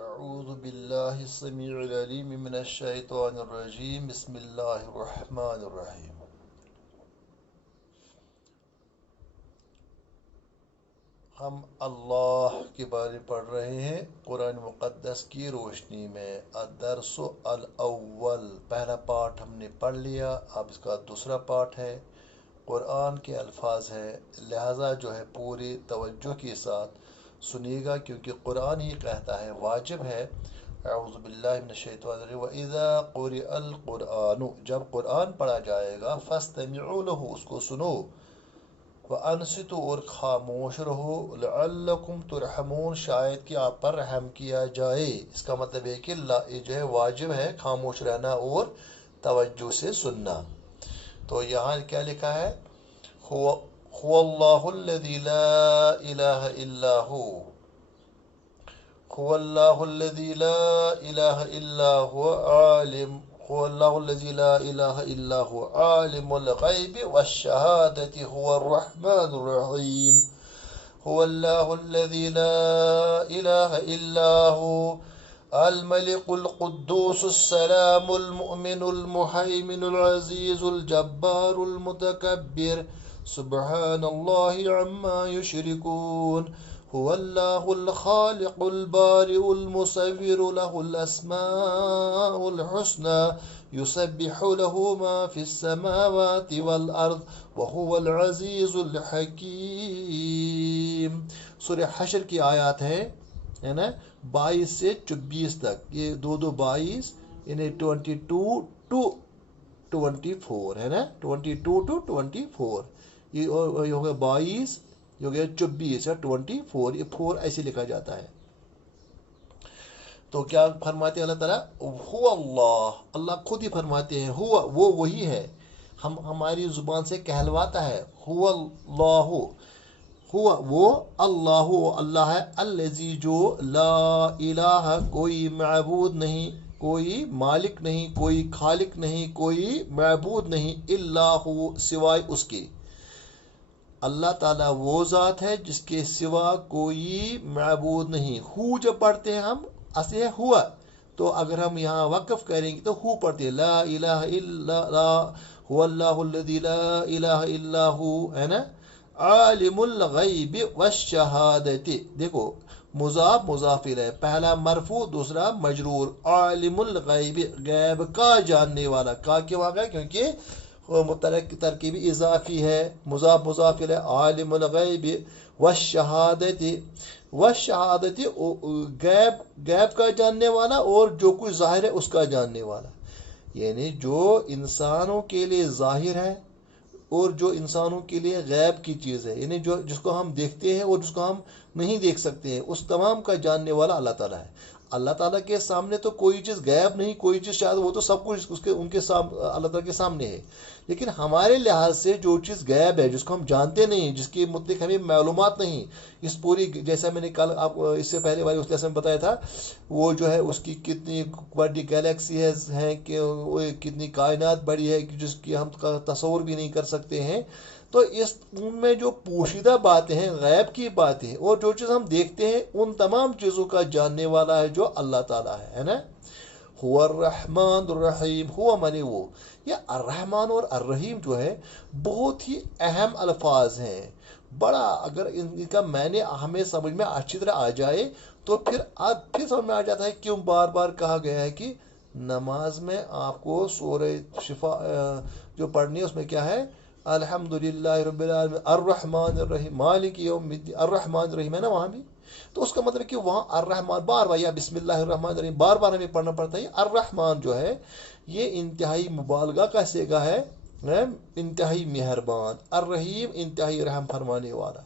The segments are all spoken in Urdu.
أعوذ بالله السميع العليم من الشيطان الرجيم بسم الله الرحمن الرحيم ہم اللہ کے بارے میں پڑھ رہے ہیں قرآن مقدس کی روشنی میں۔ الدرس الاول، پہلا پارٹ ہم نے پڑھ لیا، اب اس کا دوسرا پارٹ ہے۔ قرآن کے الفاظ ہے، لہٰذا جو ہے پوری توجہ کے ساتھ سنیے گا، کیونکہ قرآن ہی کہتا ہے، واجب ہے۔ اعوذ باللہ من الشیطان الرجیم وَإِذَا قُرِئَ الْقُرْآنُ، جب قرآن پڑھا جائے گا، فَاسْتَمِعُوا لَهُ، اس کو سنو، وَأَنصِتُوا، اور خاموش رہو، لَعَلَّكُمْ تُرْحَمُونَ، شاید کہ آپ پر رحم کیا جائے۔ اس کا مطلب ہے کہ یہ جو ہے واجب ہے خاموش رہنا اور توجہ سے سننا۔ تو یہاں کیا لکھا ہے؟ هو اللہ الذی لا الہ الا هو اللہ الذی لا الہ الا هو اللہ الذی لا الہ الا هو عالم الغیب والشہادة هو الرحمن الرحیم هو اللہ الذی لا الہ الا هو الملك القدوس السلام المؤمن المهيمن العزيز الجبار المتكبر سبحان الله عما يشركون هو الله الخالق البارئ المصور له الأسماء الحسنى يسبح له ما في السماوات والأرض وهو العزيز الحكيم۔ سورہ حشر کی آیات ہے نا 22 سے 24 تک، یہ دو 22 یعنی 22 to 24 ہے نا، 22 to 24، یہ ہو گیا 22، یہ ہو گیا 24 یا 24، یہ 4 ایسے لکھا جاتا ہے۔ تو کیا فرماتے ہیں اللہ تعالیٰ؟ ہو اللہ، اللہ خود ہی فرماتے ہیں، ہوا وہ وہی ہے، ہماری زبان سے کہلواتا ہے، ہو اللہ، ہوا وہ اللہ، اللہ ہے، الذی جو لا الہ کوئی معبود نہیں، کوئی مالک نہیں، کوئی خالق نہیں، کوئی معبود نہیں، الا ہو سوائے اس کے۔ اللہ تعالیٰ وہ ذات ہے جس کے سوا کوئی معبود نہیں۔ ہو جب پڑھتے ہیں ہم، اصل ہے ہوا، تو اگر ہم یہاں وقف کریں گے تو ہو پڑھتے ہیں، لا الہ الا هو اللہ الذی لا الہ الا ہو، ہے نا، عالم الغیب والشہادت، دیکھو مضاف مضاف الیہ، پہلا مرفوع دوسرا مجرور، عالم الغیب، غیب کا جاننے والا، کا کیوں آ گیا؟ کیونکہ ترکیب اضافی ہے، مضاف مضاف الیہ، عالم الغیب والشہادت، والشہادت غیب کا جاننے والا اور جو کچھ ظاہر ہے اس کا جاننے والا، یعنی جو انسانوں کے لیے ظاہر ہے اور جو انسانوں کے لیے غیب کی چیز ہے، یعنی جس کو ہم دیکھتے ہیں اور جس کو ہم نہیں دیکھ سکتے ہیں، اس تمام کا جاننے والا اللہ تعالیٰ ہے۔ اللہ تعالیٰ کے سامنے تو کوئی چیز غیب نہیں، کوئی چیز شاید، وہ تو سب کچھ ان کے اللہ تعالیٰ کے سامنے ہے، لیکن ہمارے لحاظ سے جو چیز غیب ہے، جس کو ہم جانتے نہیں، جس کے متعلق ہمیں معلومات نہیں، اس پوری، جیسا میں نے کل آپ اس سے پہلے والی اس لیسن میں بتایا تھا، وہ جو ہے اس کی کتنی بڑی گیلیکسی ہیں کہ کتنی کائنات بڑی ہے جس کی ہم تصور بھی نہیں کر سکتے ہیں، تو اس ان میں جو پوشیدہ باتیں ہیں، غیب کی باتیں ہیں، اور جو چیز ہم دیکھتے ہیں، ان تمام چیزوں کا جاننے والا ہے جو اللہ تعالیٰ ہے نا۔ هو الرحمن الرحیم، ہوا مانے وہ، یہ الرحمن اور الرحیم جو ہے بہت ہی اہم الفاظ ہیں، بڑا، اگر ان کا معنی ہمیں سمجھ میں اچھی طرح آ جائے تو پھر سمجھ میں آ جاتا ہے کیوں بار بار کہا گیا ہے کہ نماز میں آپ کو سورہ شفا جو پڑھنی ہے اس میں کیا ہے؟ الحمدللہ رب العالمین الرحمن الرحیم مالک یوم الدین، الرحمن الرحیم ہے نا وہاں بھی، تو اس کا مطلب کہ وہاں الرحمن بار بار، یا بسم اللہ الرحمن الرحیم بار بار ہمیں پڑھنا پڑتا ہے۔ الرحمن جو ہے یہ انتہائی مبالغہ کا صیغہ ہے، انتہائی مہربان، الرحیم انتہائی رحم فرمانے والا۔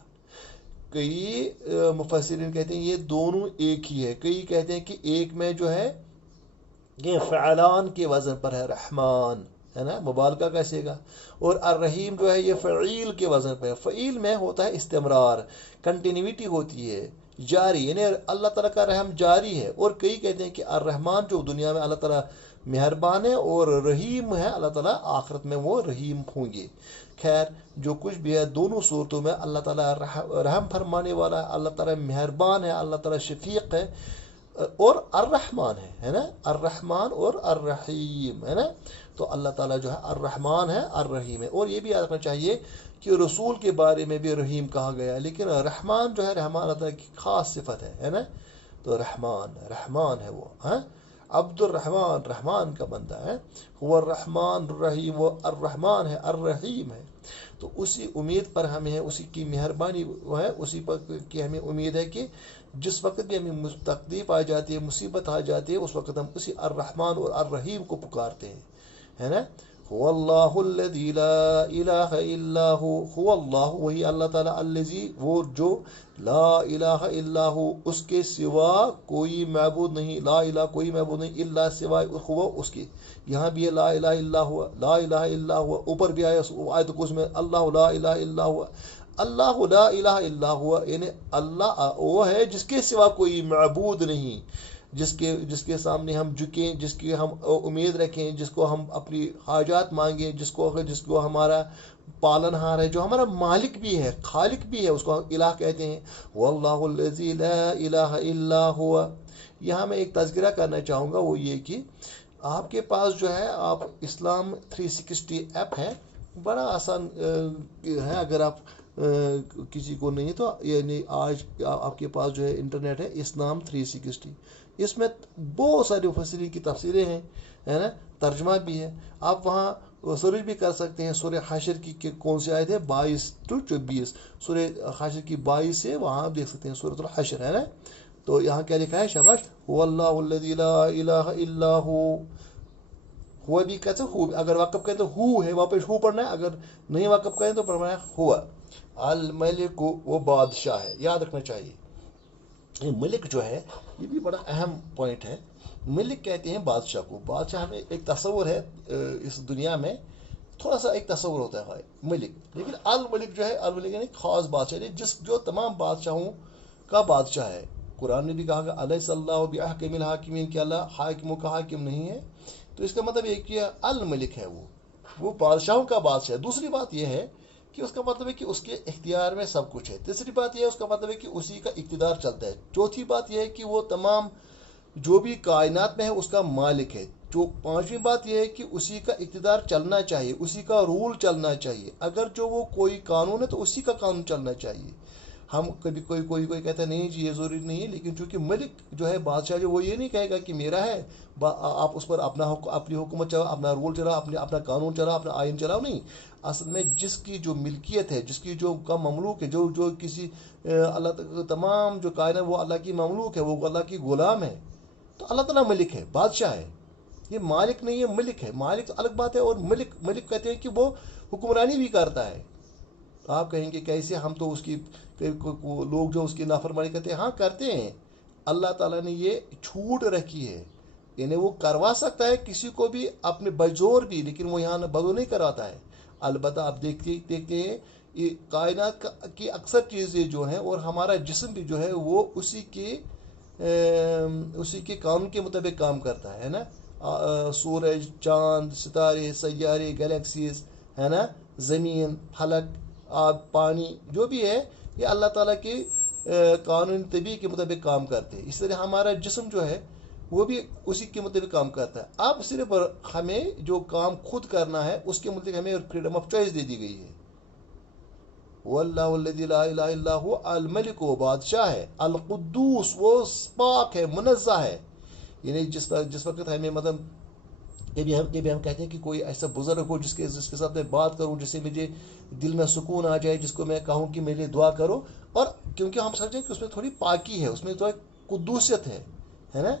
کئی مفسرین کہتے ہیں یہ دونوں ایک ہی ہے، کئی کہتے ہیں کہ ایک میں جو ہے یہ فعلان کے وزن پر ہے، رحمان ہے نا، مبالغہ کا صیغہ، اور الرحیم جو ہے یہ فعیل کے وزن پر ہے، فعیل میں ہوتا ہے استمرار، کنٹینیوٹی ہوتی ہے، جاری، یعنی اللہ تعالیٰ کا رحم جاری ہے۔ اور کئی کہتے ہیں کہ الرحمن جو دنیا میں اللہ تعالیٰ مہربان ہے، اور رحیم ہے اللہ تعالیٰ آخرت میں وہ رحیم ہوں گے۔ خیر جو کچھ بھی ہے، دونوں صورتوں میں اللہ تعالیٰ رحم فرمانے والا ہے، اللہ تعالیٰ مہربان ہے، اللہ تعالیٰ شفیق ہے، اور الرحمن ہے نا، الرحمن اور الرحیم ہے نا. تو اللہ تعالیٰ جو ہے الرحمن ہے، الرحیم ہے. اور یہ بھی یاد رکھنا چاہیے کہ رسول کے بارے میں بھی رحیم کہا گیا، لیکن رحمان جو ہے رحمان اللہ تعالیٰ کی خاص صفت ہے نا. تو رحمان ہے وہ، ہاں. عبد الرحمن، رحمان کا بندہ ہے. وہ الرحمن الرحیم، وہ الرحمن ہے، الرحیم ہے. تو اسی امید پر ہمیں ہے، اسی کی مہربانی ہے، اسی پر کی ہمیں امید ہے کہ جس وقت بھی ہمیں تکلیف آ جاتی ہے، مصیبت آ جاتی ہے، اس وقت ہم اسی الرحمن اور الرحیم کو پکارتے ہیں، ہے نا. هو اللہ الذی لا الہ الا هو اللہ، وہی اللہ تعالیٰ، الذی وہ جو، لا الہ الا ہو اس کے سوا کوئی معبود نہیں، لا الہ کوئی معبود نہیں، الا سوائے ہوا اس کے. یہاں بھی ہے لا الہ الا ہوا، لا الہ الا ہوا. اوپر بھی آیا آیت الکرسی میں اللہ لا الہ الا ہوا، اللہ لا الہ الا ہوا، یعنی اللہ وہ ہے جس کے سوا کوئی معبود نہیں، جس کے سامنے ہم جھکیں، جس کی ہم امید رکھیں، جس کو ہم اپنی حاجات مانگیں، جس کو ہمارا پالن ہار ہے، جو ہمارا مالک بھی ہے، خالق بھی ہے، اس کو ہم الہ کہتے ہیں. واللہ الذی لا الہ الا ہوا. یہاں میں ایک تذکرہ کرنا چاہوں گا، وہ یہ کہ آپ کے پاس جو ہے، آپ اسلام 360 ایپ ہے، بڑا آسان ہے. اگر آپ کسی کو نہیں تو یعنی آج آپ کے پاس جو ہے انٹرنیٹ ہے، اسلام 360. اس میں بہت ساری مفسرین کی تفسیریں ہیں، ہے نا، ترجمہ بھی ہے. آپ وہاں سرچ بھی کر سکتے ہیں سورہ حشر کی کون سی آیت ہے، 22 سے 24. سورہ حشر کی 22 سے وہاں دیکھ سکتے ہیں سورۃ الحشر، ہے نا. تو یہاں کیا لکھا ہے، شاباش. هو اللہ الذی لا الہ الا ہو. ہوا بھی کہتے ہیں، ہو اگر واقف کہیں تو ہو ہے، وہاں پہ ہو پڑھنا ہے، اگر نہیں واقف کہیں تو پڑھنا ہے ہوا. الملک، وہ بادشاہ ہے، یاد رکھنا چاہیے. یہ ملک جو ہے یہ بھی بڑا اہم پوائنٹ ہے. ملک کہتے ہیں بادشاہ کو. بادشاہ ہمیں ایک تصور ہے اس دنیا میں، تھوڑا سا ایک تصور ہوتا ہے ملک، لیکن الملک جو ہے، الملک یعنی خاص بادشاہ، جو تمام بادشاہوں کا بادشاہ ہے. قرآن نے بھی کہا کہ الیس اللہ بأحکم الحاکمین، کہ اللہ حاکموں کا حاکم نہیں ہے. تو اس کا مطلب یہ کہ الملک ہے، وہ بادشاہوں کا بادشاہ ہے. دوسری بات یہ ہے کہ اس کا مطلب ہے کہ اس کے اختیار میں سب کچھ ہے. تیسری بات یہ ہے، اس کا مطلب ہے کہ اسی کا اقتدار چلتا ہے. چوتھی بات یہ ہے کہ وہ تمام جو بھی کائنات میں ہے اس کا مالک ہے. پانچویں بات یہ ہے کہ اسی کا اقتدار چلنا چاہیے، اسی کا رول چلنا چاہیے. اگر جو وہ کوئی قانون ہے تو اسی کا قانون چلنا چاہیے. ہم کبھی کوئی کہتا ہے نہیں جی یہ ضروری نہیں ہے، لیکن چونکہ ملک جو ہے بادشاہ جو، وہ یہ نہیں کہے گا کہ میرا ہے آپ اس پر اپنی حکومت چلاؤ، اپنا رول چلاؤ، اپنا قانون چلاؤ، اپنا آئین چلاؤ. نہیں، اصل میں جس کی جو ملکیت ہے، جس کی جو کا مملوک ہے، جو کسی اللہ تمام جو کائنات وہ اللہ کی مملوک ہے، وہ اللہ کی غلام ہے. تو اللہ تعالیٰ ملک ہے، بادشاہ ہے. یہ مالک نہیں ہے، ملک ہے. مالک الگ بات ہے، اور ملک کہتے ہیں کہ وہ حکمرانی بھی کرتا ہے. آپ کہیں گے کیسے، ہم تو اس کی لوگ جو اس کی نافرمانی کرتے ہیں، ہاں کرتے ہیں. اللہ تعالیٰ نے یہ چھوٹ رکھی ہے، یعنی وہ کروا سکتا ہے کسی کو بھی اپنے بزور بھی، لیکن وہ یہاں بزور نہیں کرواتا ہے. البتہ آپ دیکھتے ہیں یہ کائنات کی اکثر چیزیں جو ہیں، اور ہمارا جسم بھی جو ہے، وہ اسی کے قانون کے مطابق کام کرتا ہے نا. سورج، چاند، ستارے، سیارے، گلیکسیز، ہے نا، زمین، فلک، آب، پانی، جو بھی ہے یہ اللہ تعالیٰ کے قانون طبی کے مطابق کام کرتے ہیں. اس طرح ہمارا جسم جو ہے وہ بھی اسی کے مطابق کام کرتا ہے. اب صرف ہمیں جو کام خود کرنا ہے اس کے مطابق ہمیں فریڈم آف چوائس دے دی گئی ہے. واللہ الذی لا الہ الا هو الملک، وہ بادشاہ ہے. القدوس، وہ پاک ہے، منزہ ہے. یعنی جس وقت ہمیں مطلب کبھی ہم کہتے ہیں کہ کوئی ایسا بزرگ ہو جس کے ساتھ میں بات کروں، جس سے مجھے دل میں سکون آ جائے، جس کو میں کہوں کہ میرے لیے دعا کرو. اور کیونکہ ہم سمجھیں کہ اس میں تھوڑی پاکی ہے، اس میں تھوڑی قدوسیت ہے نا.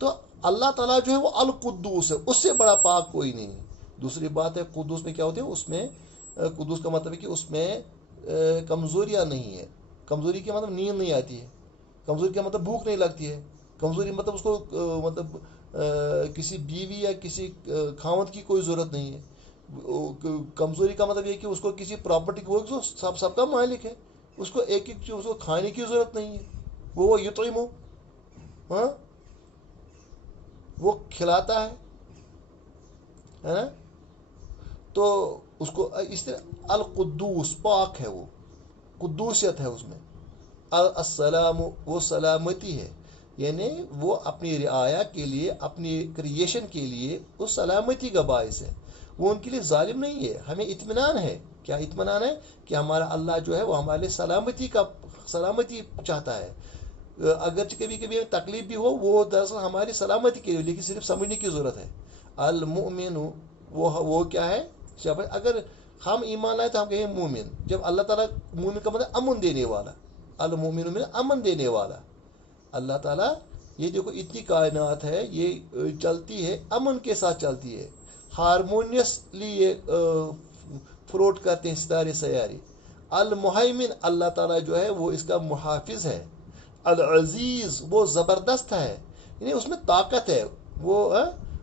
تو اللہ تعالیٰ جو ہے وہ القدوس ہے، اس سے بڑا پاک کوئی نہیں. دوسری بات ہے قدوس میں کیا ہوتی ہے، اس میں قدوس کا مطلب ہے کہ اس میں کمزوریاں نہیں ہے. کمزوری کا مطلب نیند نہیں آتی ہے، کمزوری کا مطلب بھوک نہیں لگتی ہے، کمزوری مطلب اس کو مطلب کسی بیوی یا کسی خاوند کی کوئی ضرورت نہیں ہے. کمزوری کا مطلب یہ کہ اس کو کسی پراپرٹی کو سب کا مالک ہے، اس کو ایک چیز اس کو کھانے کی ضرورت نہیں ہے. وہ یطعم، ہاں، وہ کھلاتا ہے نا. تو اس کو اس طرح القدوس، پاک ہے، وہ قدوسیت ہے اس میں. السلام، وہ سلامتی ہے. یعنی وہ اپنی رعایا کے لیے اپنی کریشن کے لیے اس سلامتی کا باعث ہے، وہ ان کے لیے ظالم نہیں ہے. ہمیں اطمینان ہے. کیا اطمینان ہے؟ کہ ہمارا اللہ جو ہے وہ ہمارے لیے سلامتی چاہتا ہے. اگرچہ کبھی کبھی تکلیف بھی ہو، وہ دراصل ہماری سلامتی کے لیے، لیکن صرف سمجھنے کی ضرورت ہے. المؤمن وہ کیا ہے؟ اگر ہم ایمان لائے تو ہم کہیں مومن. جب اللہ تعالیٰ، مومن کا مطلب امن دینے والا، المؤمن میں امن دینے والا. اللہ تعالیٰ، یہ دیکھو اتنی کائنات ہے، یہ چلتی ہے، امن کے ساتھ چلتی ہے، ہارمونیسلی یہ فروٹ کرتے ہیں ستارے سیارے. المحیمن، اللہ تعالیٰ جو ہے وہ اس کا محافظ ہے. العزیز، وہ زبردست ہے، یعنی اس میں طاقت ہے.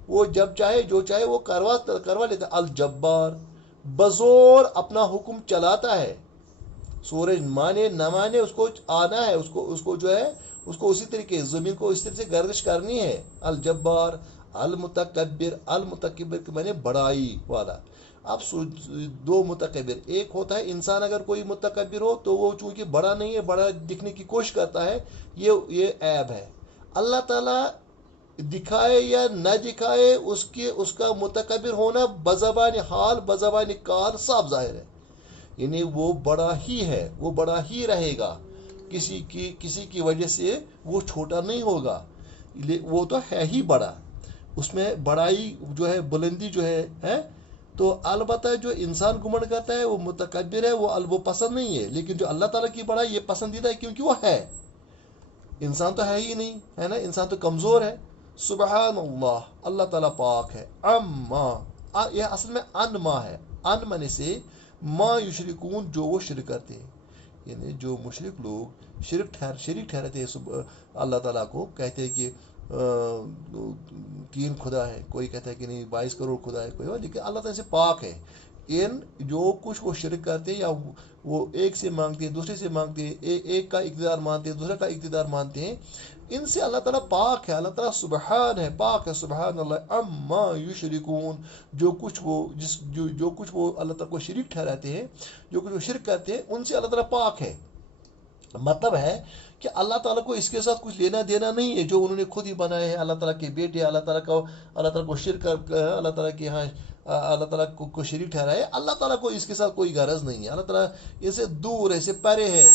وہ جب چاہے جو چاہے وہ کروا لیتا ہے. الجبار، بزور اپنا حکم چلاتا ہے. سورج مانے نہ مانے اس کو آنا ہے، اس کو جو ہے اس کو اسی طریقے زمین کو اس طرح سے گردش کرنی ہے. الجبار. المتکبر کے معنی بڑائی والا. اب دو متکبر، ایک ہوتا ہے انسان، اگر کوئی متکبر ہو تو وہ چونکہ بڑا نہیں ہے، بڑا دکھنے کی کوشش کرتا ہے، یہ عیب ہے. اللہ تعالیٰ دکھائے یا نہ دکھائے، اس کا متکبر ہونا بزبان حال بزبان کال صاف ظاہر ہے. یعنی وہ بڑا ہی ہے، وہ بڑا ہی رہے گا. کسی کی وجہ سے وہ چھوٹا نہیں ہوگا، وہ تو ہے ہی بڑا. اس میں بڑائی جو ہے، بلندی جو ہے. تو البتہ جو انسان گمنڈ کرتا ہے وہ متکبر ہے، وہ پسند نہیں ہے. لیکن جو اللہ تعالیٰ کی بڑائی یہ پسندیدہ ہے، کیونکہ وہ ہے. انسان تو ہے ہی نہیں، ہے نا، انسان تو کمزور ہے. سبحان اللہ، اللہ تعالیٰ پاک ہے. اما، یہ اصل میں انما ہے. ان معنی سے ما یشرکون، جو وہ شرک کرتے ہیں. یعنی جو مشرک لوگ شریک ٹھہراتے ہیں اللہ تعالیٰ کو، کہتے ہیں کہ 3 خدا ہے، کوئی کہتا ہے کہ نہیں 22 کروڑ خدا ہے، کوئی، لیکن اللہ تعالیٰ سے پاک ہے. جو کچھ وہ شرک کرتے ہیں، یا وہ ایک سے مانگتے ہیں، دوسرے سے مانگتے ہیں، ایک کا اقتدار مانتے ہیں، دوسرے کا اقتدار مانتے ہیں، ان سے اللہ تعالیٰ پاک ہے. اللہ تعالیٰ سبحان ہے، پاک ہے. سبحان اللہ اما یشرکون، جو کچھ وہ اللہ تعالیٰ کو شریک ٹھہراتے ہیں، جو کچھ وہ شرک کرتے ہیں، ان سے اللہ تعالیٰ پاک ہے. مطلب ہے کہ اللہ تعالیٰ کو اس کے ساتھ کچھ لینا دینا نہیں ہے، جو انہوں نے خود ہی بنائے ہیں. اللہ تعالیٰ کے بیٹے، اللہ تعالیٰ کو شرک، اللہ تعالیٰ کے یہاں اللہ تعالیٰ کو شریک ٹھہرائے. اللہ تعالیٰ کو اس کے ساتھ کوئی غرض نہیں ہے. اللہ تعالیٰ اسے دور ہے، اسے پرے ہے،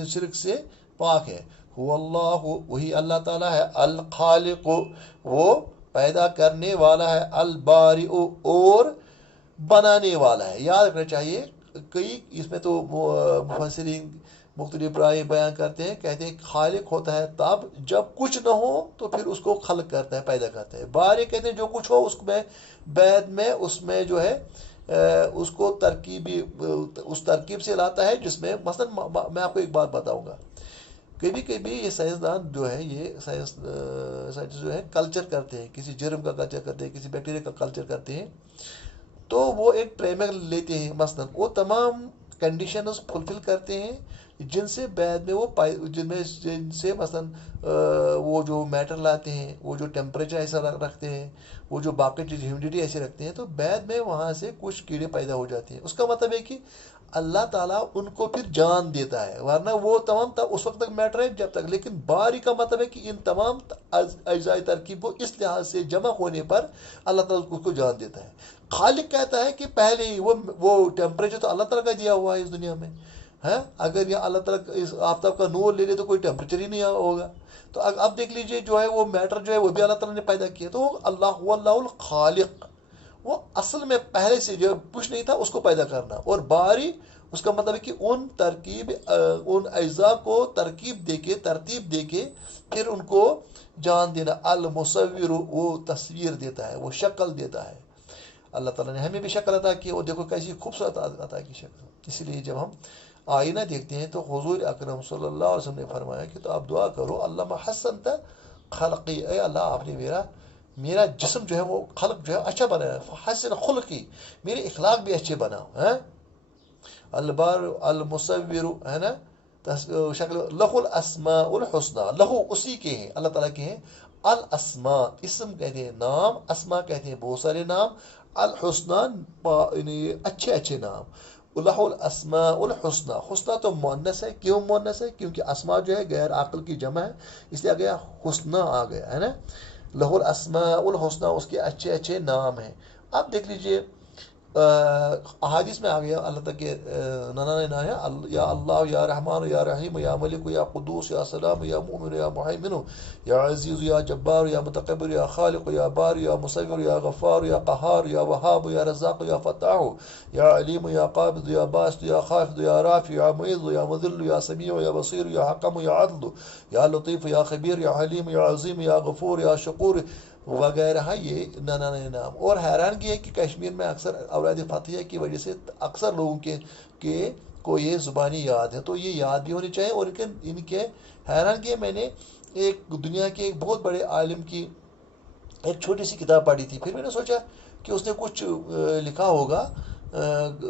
اس شرک سے پاک ہے. اللہ، وہی اللہ تعالیٰ ہے. الخالق، وہ پیدا کرنے والا ہے. البارئ، اور بنانے والا ہے. یاد رکھنا چاہیے، کئی اس میں تو مفسرین مختلف رائے بیان کرتے ہیں، کہتے ہیں خالق ہوتا ہے تب جب کچھ نہ ہو تو پھر اس کو خلق کرتا ہے، پیدا کرتا ہے. بارئ کہتے ہیں جو کچھ ہو اس میں بعد میں اس میں جو ہے اس کو اس ترکیب سے لاتا ہے، جس میں مثلا میں آپ کو ایک بات بتاؤں گا. کبھی کبھی یہ سائنسدان جو ہے، یہ سائنٹسٹ جو ہے کلچر کرتے ہیں، کسی جرم کا کلچر کرتے ہیں، کسی بیکٹیریا کا کلچر کرتے ہیں، تو وہ ایک ٹرے میں لیتے ہیں. مثلا وہ تمام کنڈیشنز فلفل کرتے ہیں، جن سے بعد میں وہ جن سے مثلا وہ جو میٹر لاتے ہیں، وہ جو ٹیمپریچر ایسا رکھتے ہیں، وہ جو باقی چیز ہیومیڈیٹی ایسے رکھتے ہیں، تو بعد میں وہاں سے کچھ کیڑے پیدا ہو جاتے ہیں. اس کا مطلب ہے کہ اللہ تعالیٰ ان کو پھر جان دیتا ہے، ورنہ وہ تمام اس وقت تک میٹر ہے جب تک. لیکن باری کا مطلب ہے کہ ان تمام اجزاء ترکیب کو اس لحاظ سے جمع ہونے پر اللہ تعالیٰ اس کو جان دیتا ہے. خالق کہتا ہے کہ پہلے ہی وہ ٹیمپریچر تو اللہ تعالیٰ کا دیا ہوا ہے اس دنیا میں ہے. اگر یہ اللہ تعالیٰ اس آفتاب کا نور لے لے تو کوئی ٹیمپریچر ہی نہیں ہوگا. تو اب دیکھ لیجئے جو ہے وہ میٹر جو ہے وہ بھی اللہ تعالیٰ نے پیدا کیا. تو اللہ الخالق، وہ اصل میں پہلے سے جو کچھ نہیں تھا اس کو پیدا کرنا. اور باری اس کا مطلب ہے کہ ان اجزاء کو ترتیب دے کے پھر ان کو جان دینا. المصور، وہ تصویر دیتا ہے، وہ شکل دیتا ہے. اللہ تعالیٰ نے ہمیں بھی شکل عطا کی، اور دیکھو کیسی خوبصورت عطا کی شکل. اس لیے جب ہم آئینہ دیکھتے ہیں تو حضور اکرم صلی اللہ علیہ وسلم نے فرمایا کہ تو آپ دعا کرو اللہ حسنت خلقی، اے اللہ آپ نے میرا جسم جو ہے وہ خلق جو ہے اچھا بنایا. حسن خلقی، میرے اخلاق بھی اچھے بناؤ. البار المصور ہے نا، شکل. لہ الاسماء الحسنى، لہو اسی کے ہیں، اللہ تعالیٰ کے ہیں. الاسماء، اسم کہتے ہیں نام، اسماء کہتے ہیں بہت سارے نام. الحسنى یعنی اچھے نام. لہ الاسماء الحسنى، حسنہ تو مؤنث ہے، کیوں مؤنث ہے؟ کیونکہ اسماء جو ہے غیر عاقل کی جمع ہے، اس لیے آ گیا حسنہ آ گیا ہے نا. لہ الاسماء الحسنى، اس کے اچھے اچھے نام ہیں. اب دیکھ لیجئے احادیث میں آ گیا اللہ تعالیٰ کے نام ہے، یا اللہ یا رحمان یا رحیم یا ملک یا قدوس یا سلام یا مومن یا محیمن یا عزیز یا جبار یا متکبر یا خالق یا بار یا مصور یا غفار یا قہار یا وہاب یا رزاق یا فتاح یا علیم یا قابض یا باسط یا خافض یا رافع یا معز یا مذل یا سمیع یا بصیر یا حکم یا عدل یا لطیف یا خبیر یا حلیم یا عظیم یا غفور یا شکور وغیرہ. یہ نام. اور حیرانگی ہے کہ کشمیر میں اکثر اوراد فتحیہ کی وجہ سے اکثر لوگوں کے کو یہ زبانی یاد ہے، تو یہ یاد بھی ہونی چاہیے. اور ان کے حیرانگی ہے، میں نے ایک دنیا کے ایک بہت بڑے عالم کی ایک چھوٹی سی کتاب پڑھی تھی، پھر میں نے سوچا کہ اس نے کچھ لکھا ہوگا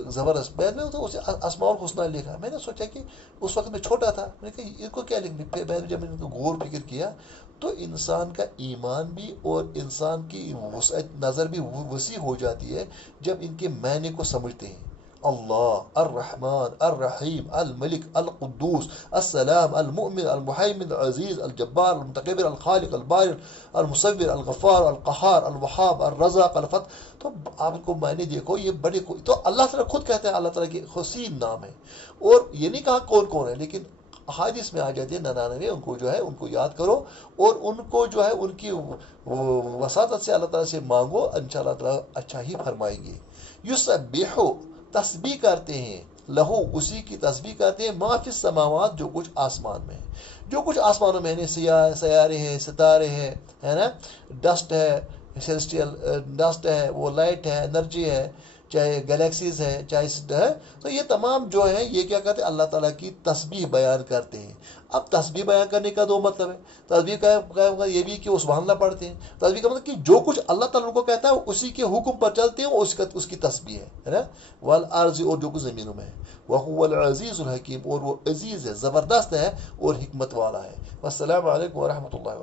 زبردست. بعد میں اسے اسماء الحسنى لکھا. میں نے سوچا کہ اس وقت میں چھوٹا تھا، میں نے کہا ان کو کیا لکھنا. پھر جب میں نے غور فکر کیا تو انسان کا ایمان بھی اور انسان کی نظر بھی وسیع ہو جاتی ہے جب ان کے معنی کو سمجھتے ہیں. اللہ الرحمن الرحیم الملک القدوس السلام المؤمن المحیمن العزیز الجبار المتکبر الخالق البارئ المصور الغفار القہار الوہاب الرزاق الفتح. تو آپ کو معنی دیکھو، یہ بڑے تو اللہ تعالیٰ خود کہتے ہیں اللہ تعالیٰ کے حسین نام ہے. اور یہ نہیں کہا کون کون ہے، لیکن احادیث میں آ جاتی ہے 99. ان کو جو ہے ان کو یاد کرو اور ان کو جو ہے ان کی وساطت سے اللہ تعالیٰ سے مانگو، انشاءاللہ اللہ تعالیٰ اچھا ہی فرمائیں گے. یسبحو، تسبیح کرتے ہیں، لہو، اسی کی تسبیح کرتے ہیں، ما فی السماوات، جو کچھ آسمان میں ہے. جو کچھ آسمانوں میں ہے، سیارے ہیں، ستارے ہیں، ہے نا، ڈسٹ ہے، سیلسٹیل ڈسٹ ہے، وہ لائٹ ہے، انرجی ہے، چاہے گلیکسیز ہے، چاہے ہے، تو یہ تمام جو ہیں یہ کیا کرتے ہیں؟ اللہ تعالیٰ کی تسبیح بیان کرتے ہیں. اب تسبیح بیان کرنے کا دو مطلب ہے. تسبیح کا یہ بھی کہ وہ سبحان اللہ پڑھتے ہیں. تسبیح کا مطلب کہ جو کچھ اللہ تعالیٰ کو کہتا ہے اسی کے حکم پر چلتے ہیں، اس کی تسبیح ہے نا. والارض، اور جو کچھ زمینوں میں ہے. وہو العزیز الحکیم، اور وہ عزیز ہے، زبردست ہے اور حکمت والا ہے. والسلام علیکم ورحمۃ اللہ وبرکاتہ.